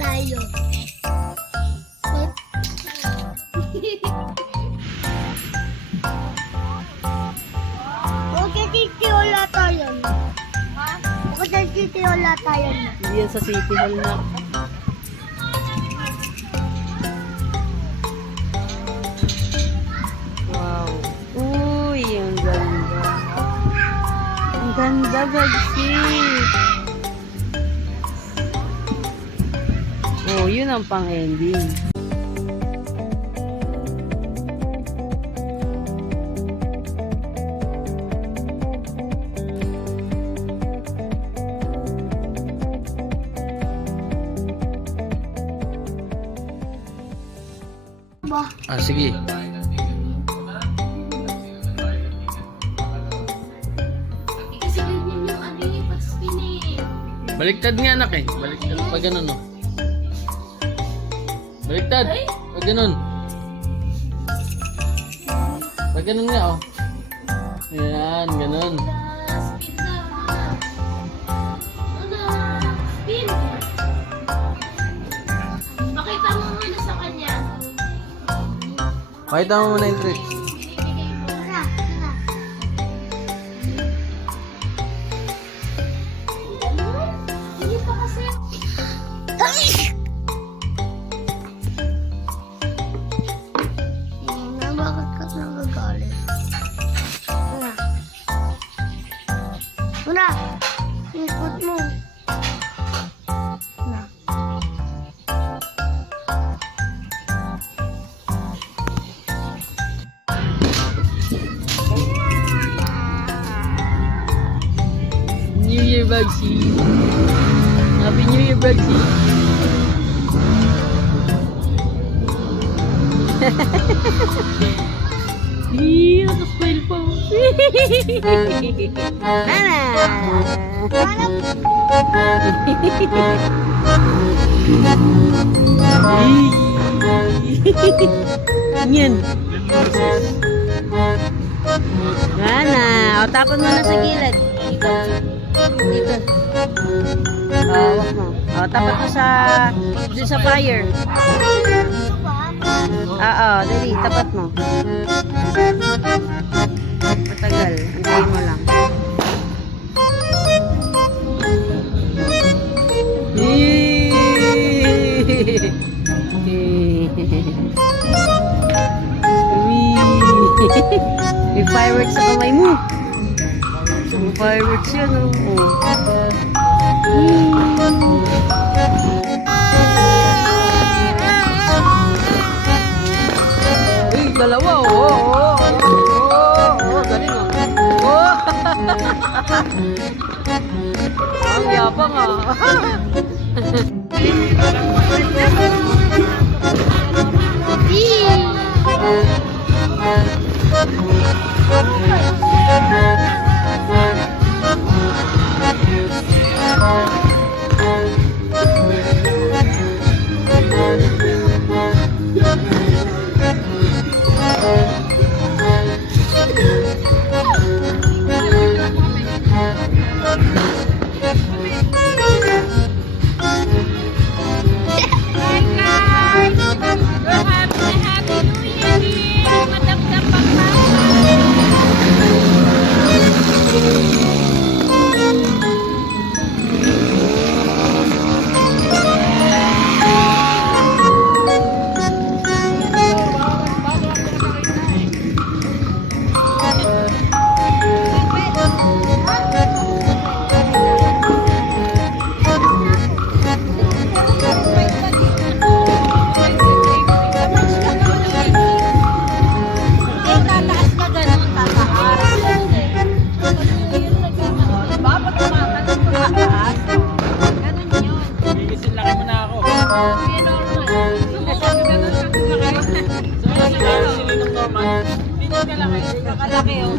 Tayo. Okay, titiwala tayo. Ha? Okay, titiwala tayo. Hindi yan sa City Hall na. Wow. Uy, ang ganda. Ang ganda, Bagsi. Oh, yun ang pang-ending. Sige. Baliktad nga anak eh. Baliktad. Pag ganun no. Baliktad. Pag ganun. Pag ganun nga oh. Ayan, ganun. Pakita mo muna yung tricks. Bakit ka nagagalit? Una, ikot mo. Na. New Year, Bagsi. Happy New Year, Bagsi. Ih, nakasmile pa. Yan. Gana. O, tapon mo na sa gilid. Dito. Dito. Wag mo. O, tapon mo sa dito sa fire. Oo, dali. Tapat mo. Matagal. Antayin mo lang. May fireworks sa kamay mo. May fireworks yan, oh. Uy, dalawa, oh. Galing, oh. Ang yapang, ah. Kuya Norman. Subukan ka ganun sa kumakay. Si Ninong Norman. Hindi ka kalaki. Kakalaki oh.